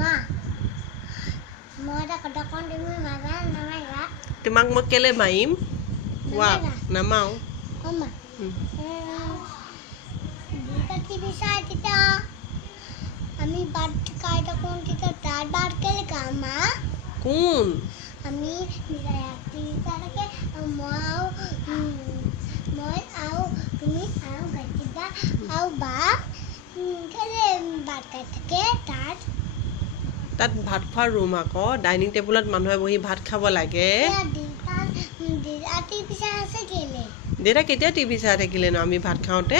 মা মই এটা কথা কওঁ তুমি নামাৰিবা তোমাক মই কেলে মাৰিম ৱা নামাও মা দুটা টিভি চাই তেতিয়া আমি বাট খাই থাকোঁ তেতিয়া তার বাট কেলে খাম মা কোন আমি রাত্রি তারকে মই আও তুমি আও গাইবা আও বা কেলে বাট খাই থাকে তাত ভাত খোৱাৰ ৰুম আকৌ ডাইনিং টেবুলত মানুহে বহি ভাত খাব লাগে দেউতা কেতিয়া টিভি চাই থাকিলে ন আমি ভাত খাওঁতে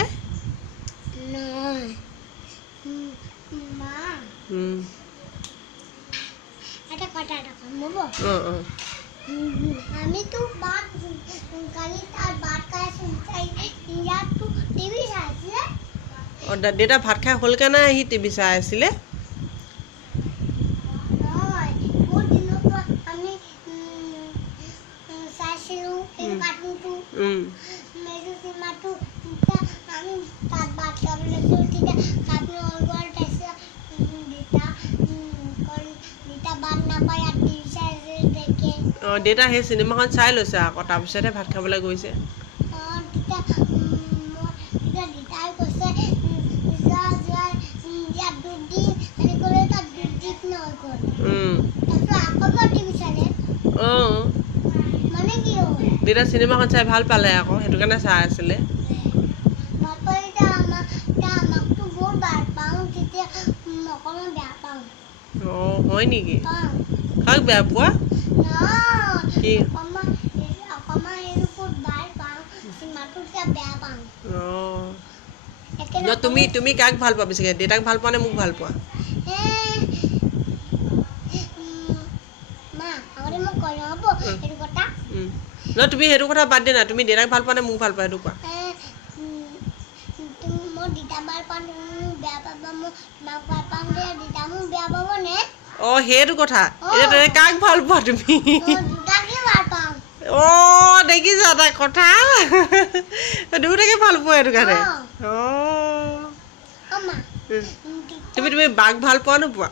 আমি তো বাট কালি তার বাট খাই শুনছাই ইয়াত তো টিভি চাইছিলে দেউতা ভাত খাই হ'লকে নাই আহি টিভি চাই আছিলে দেউতা সেই চিনেমাখন চাই লৈছে আকৌ তাৰপিছতহে ভাত খাবলৈ গৈছে দেউতা চিনেমাখন চাই ভাল পালে আকৌ সেইটো কাৰণে চাই আছিলে হয় নেকি কাক বেয়া পোৱা কি তুমি কাক ভাল পোৱা বেছিকৈ দেউতাক ভাল পোৱা নে মোক ভাল পোৱা ন তুমি সেইটো কথা বাদ দিয়া না তুমি দেউতাক ভাল পোৱা নে মোক ভাল পোৱা সেইটো কোৱা সেইটো কথা এতিয়া কাক ভাল পোৱা তুমি দেখিছা তাই কথা দুটাকে ভাল পোৱা সেইটো কাৰণে তুমি বাঘ ভাল পোৱা নোপোৱা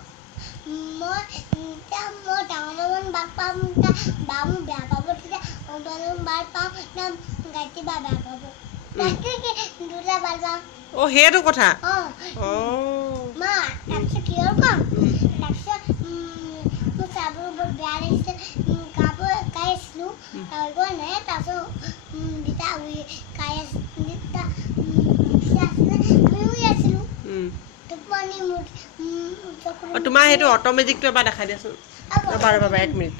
সেইটো কথা তোমাৰ সেইটো অট'মেটিকটো এবাৰ দেখাই দিয়াচোন ৰ'বা 1 মিনিট